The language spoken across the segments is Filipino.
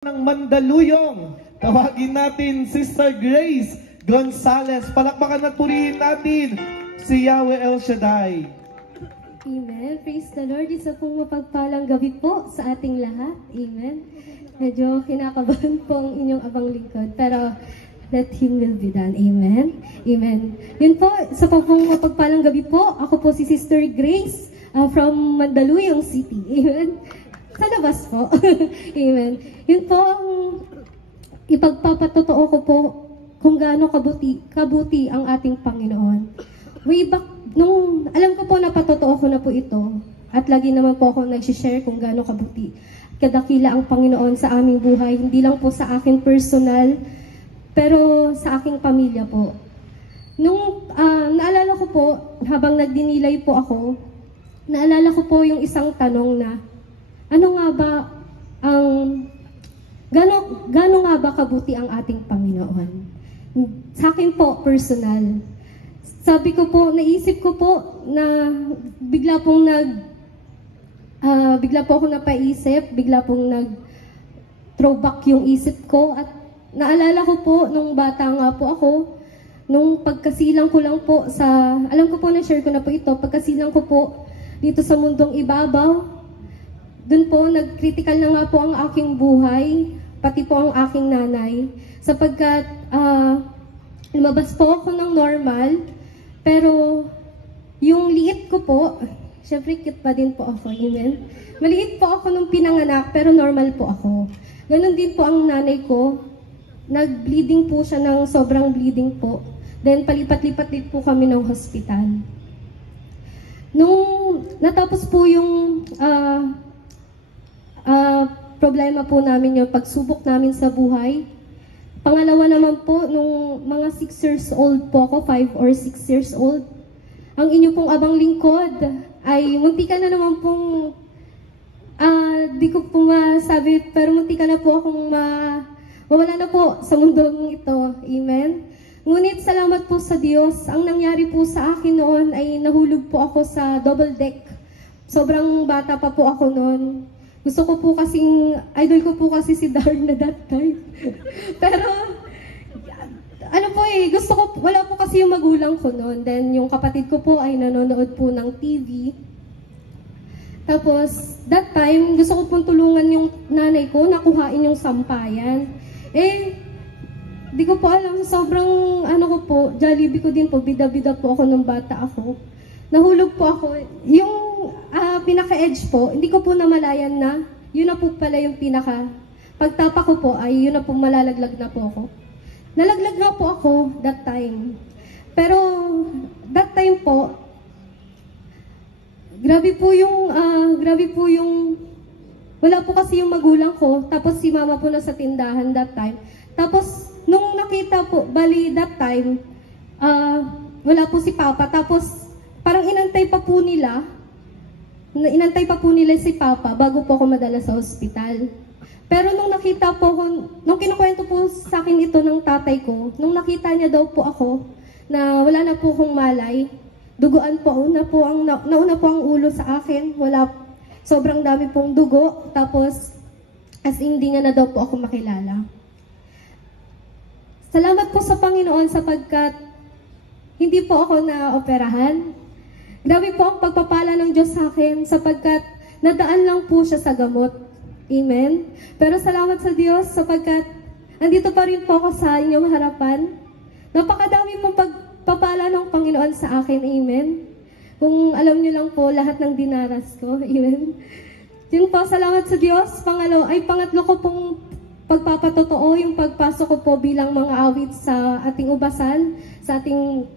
ng Mandaluyong. Tawagin natin Sister Grace Gonzalez. Palakpakan at purihin natin si Yahweh El Shaddai. Amen. Praise the Lord. Isa pong mapagpalang gabi po sa ating lahat. Amen. Medyo kinakabahan po ang inyong abang lingkod. Pero let Him will be done. Amen. Amen. Yun po, isa pong mapagpalang gabi po. Ako po si Sister Grace from Mandaluyong City. Amen. Sa labas po. Amen. Yun po ang ipagpapatotoo ko po kung gaano kabuti ang ating Panginoon. Way back, nung alam ko po na patotoo ko na po ito, at lagi naman po ako nag-share kung gaano kabuti, kadakila ang Panginoon sa aming buhay, hindi lang po sa akin personal, pero sa aking pamilya po. Nung naalala ko po, habang nagdinilay po ako, naalala ko po yung isang tanong na, ano nga ba ang gaano nga ba kabuti ang ating Panginoon? Sa akin po, personal. Sabi ko po, naisip ko po na bigla po ako napaisip, bigla pong nag-throwback yung isip ko. At naalala ko po, nung bata nga po ako, nung pagkasilang ko lang po sa, alam ko po na-share ko na po ito, pagkasilang ko po dito sa mundong ibabaw, doon po, nag-critical na nga po ang aking buhay, pati po ang aking nanay, sapagkat lumabas po ako ng normal, pero yung liit ko po, syempre cute pa din po ako, amen? Maliit po ako nung pinanganak, pero normal po ako. Ganon din po ang nanay ko, nag-bleeding po siya ng sobrang bleeding po. Then palipat-lipat din po kami ng hospital. Nung natapos po yung problema po namin, yung pagsubok namin sa buhay. Pangalawa naman po, nung mga 6 years old po ako, 5 or 6 years old, ang inyo pong abang lingkod ay muntika na naman pong, di ko po masabi, pero muntika na po akong mawala na po sa mundong ito. Amen? Ngunit salamat po sa Diyos, ang nangyari po sa akin noon ay nahulog po ako sa double deck. Sobrang bata pa po ako noon. Gusto ko po kasing, idol ko po kasi si Darna that time. Pero, ano po gusto ko, wala po kasi yung magulang ko noon. Then, yung kapatid ko po ay nanonood po ng TV. Tapos, that time, gusto ko pong tulungan yung nanay ko, nakuhain yung sampayan. Di ko po alam, sobrang, Jollibee ko din po, bida-bida po ako nung bata ako. Nahulog po ako. Yung pinaka-edge po, hindi ko po namalayan na yun na po pala yung pagtapa ko po ay yun na po malalaglag na po ako. Nalaglag na po ako that time. Pero that time po, grabe po yung, wala po kasi yung magulang ko, tapos si mama po na sa tindahan that time. Tapos nung nakita po, bali that time, wala po si papa, tapos parang inantay pa po nila si Papa bago po ako madala sa ospital. Pero nung nakita po ko, nung kinukwento po sa akin ito ng tatay ko, nung nakita niya daw po ako na wala na po akong malay, duguan po, nauna po ang ulo sa akin, sobrang dami pong dugo, tapos as in, hindi nga na daw po ako makilala. Salamat po sa Panginoon sapagkat hindi po ako na-operahan. Grabe po ang pagpapala ng Diyos sa akin sapagkat nadaan lang po siya sa gamot. Amen? Pero salamat sa Diyos sapagkat andito pa rin po ako sa inyong harapan. Napakadami pong pagpapala ng Panginoon sa akin. Amen? Kung alam niyo lang po lahat ng dinaras ko. Amen? Yun po, salamat sa Diyos. Pangatlo ko pong pagpapatotoo yung pagpasok ko po bilang mga awit sa ating ubasan, sa ating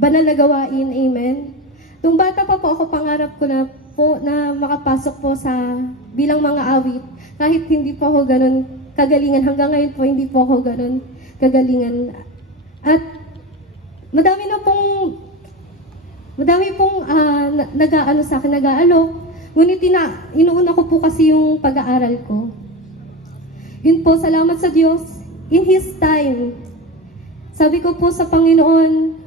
banal na gawain, amen. Nung bata pa po ako, pangarap ko na po na makapasok po bilang mga awit. Kahit hindi po ako ganun kagalingan, hanggang ngayon po hindi po ako ganun kagalingan. At madami pong nag-aano sa akin, nag-aalok. Ngunit inuuna ko po kasi yung pag-aaral ko. Yun po, salamat sa Diyos. In His time, sabi ko po sa Panginoon,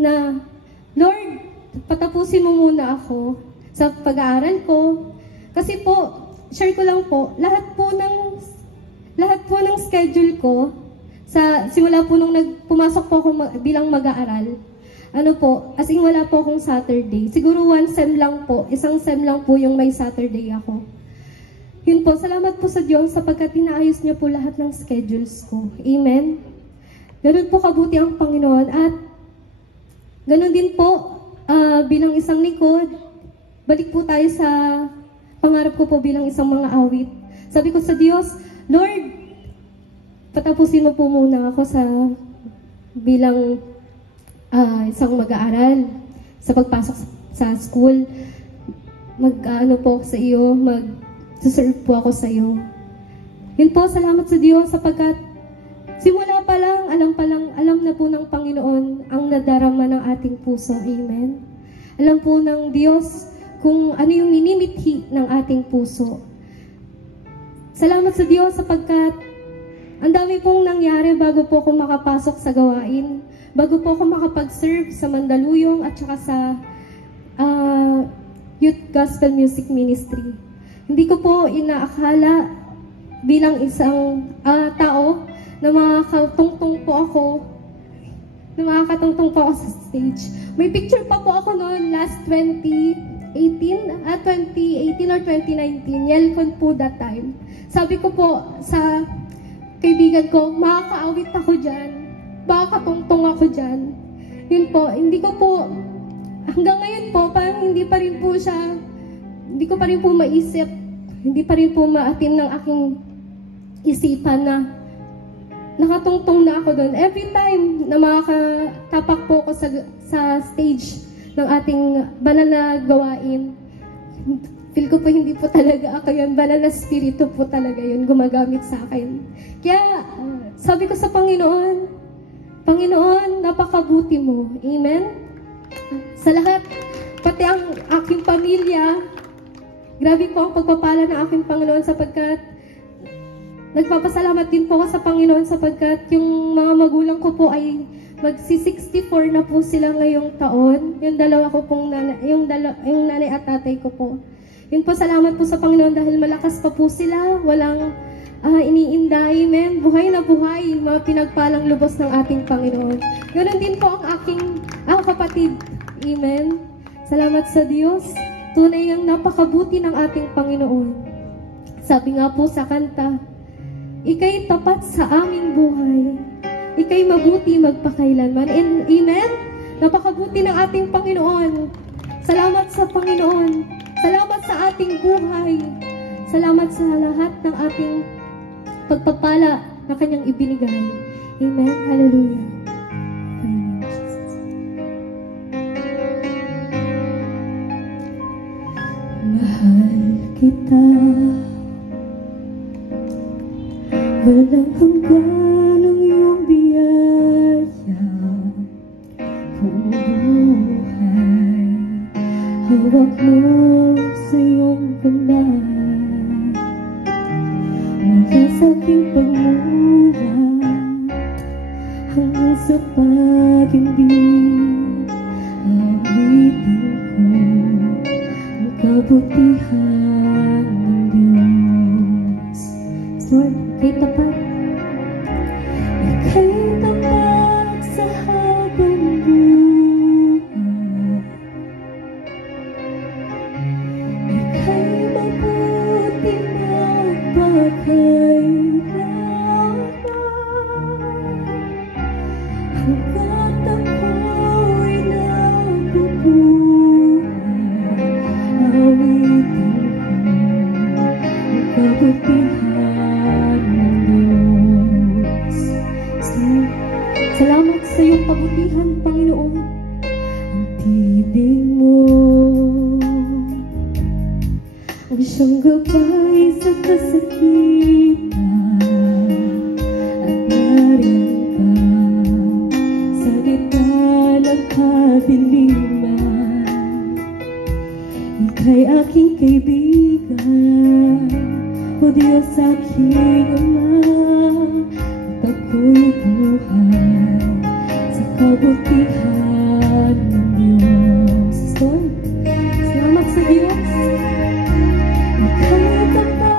na, Lord, patapusin mo muna ako sa pag-aaral ko. Kasi po, share ko lang po, lahat po ng schedule ko, simula po nung pumasok po ako bilang mag-aaral, ano po, as in wala po akong Saturday. Siguro isang sem lang po yung may Saturday ako. Yun po, salamat po sa Diyos sapagkat inaayos niya po lahat ng schedules ko. Amen? Ganun po kabuti ang Panginoon. At ganun din po, bilang isang likod, balik po tayo sa pangarap ko po bilang isang mga awit. Sabi ko sa Diyos, Lord, patapusin mo po muna ako bilang isang mag-aaral sa pagpasok sa school. Mag-ano po ako sa iyo, mag-serve po ako sa iyo. Yun po, salamat sa Diyos sapagkat simula pa lang, alam na po ng Panginoon ang nadarama ng ating puso. Amen. Alam po ng Diyos kung ano yung minimithi ng ating puso. Salamat sa Diyos sapagkat ang dami pong nangyari bago po ako makapasok sa gawain, bago po ako makapag-serve sa Mandaluyong at saka sa Youth Gospel Music Ministry. Hindi ko po inaakala bilang isang tao na makakatungtong po ako sa stage. May picture pa po ako noon last 2018 or 2019. Yelcon po that time. Sabi ko po sa kaibigan ko, makakaawit ako dyan. Makakatungtong ako dyan. Yun po, hindi ko po, hanggang ngayon po, parang hindi ko pa rin po maisip, hindi pa rin po maatim ng aking isipan na nakatungtong na ako doon. Every time na makatapak po ako sa stage ng ating banal na gawain, feel ko po hindi po talaga ako yun. Banal na spirito po talaga yun gumagamit sa akin. Kaya sabi ko sa Panginoon, napakabuti mo. Amen? Sa lahat, pati ang aking pamilya, grabe po ang pagpapala ng aking Panginoon sapagkat nagpapasalamat din po ako sa Panginoon sapagkat yung mga magulang ko po ay magsi-64 na po sila ngayong taon. Yung dalawa ko pong yung nanay at tatay ko po. Yun po, salamat po sa Panginoon dahil malakas pa po sila, walang iniinda. Amen. Buhay na buhay, mga pinagpalang lubos ng ating Panginoon. Ganun din po ang aking kapatid. Amen. Salamat sa Diyos. Tunay ang napakabuti ng ating Panginoon. Sabi nga po sa kanta, ika'y tapat sa aming buhay. Ika'y mabuti magpakailanman. Amen? Napakabuti ng ating Panginoon. Salamat sa Panginoon. Salamat sa ating buhay. Salamat sa lahat ng ating pagpapala na Kanyang ibinigay. Amen? Hallelujah. Amen, Jesus. Mahal kita, walang hanggan ang iyong biyaya. Buong buhay, hawak mo sa iyong kamay. Mula sa aking pagmula hanggang sa pag-ibig, awitin ko ang kabutihan ng Diyos. Lord, ika'y tapat. Ika'y tapat sa habang buhay. Ika'y mabuti magpakailanman. Hanggat ako'y nabubuhay, awitin ko ang kabutihan ng Diyos. Salamat sa iyong kabutihan, Panginoon. Ang tinig mo ang siyang gabay sa kasakitan, at nariyan ka sa gitna ng kadiliman. Ika'y aking kaibigan, o Diyos aking Ama, at ako'y buhay sa kabutihan ng Diyos. Lord, salamat sa Diyos. Ika'y tapat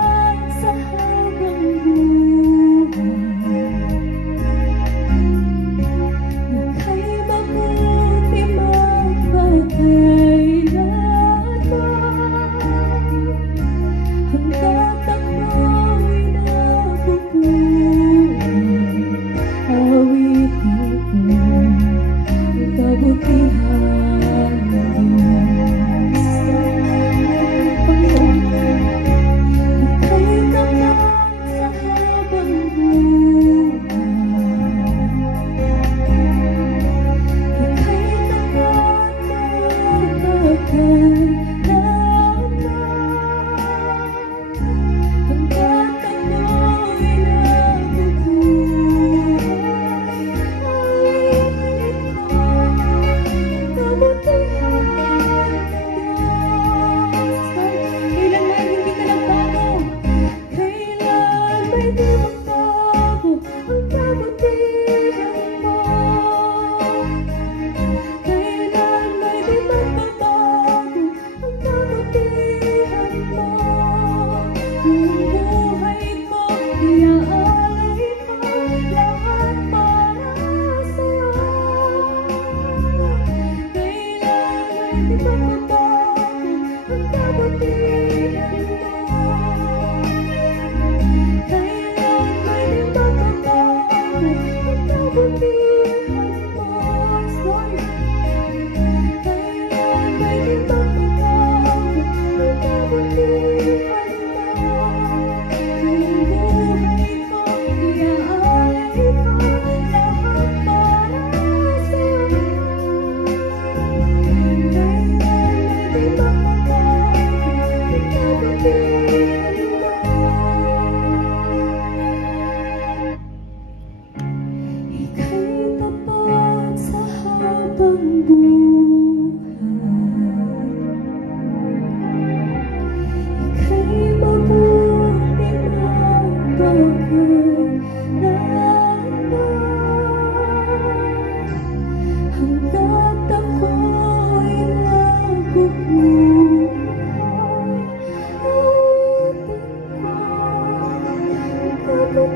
God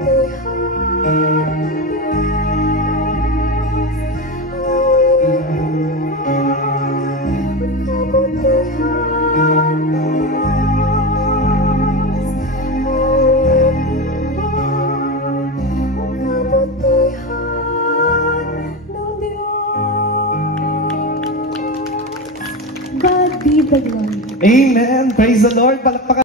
be the glory. Amen. Praise the Lord. Palakpakan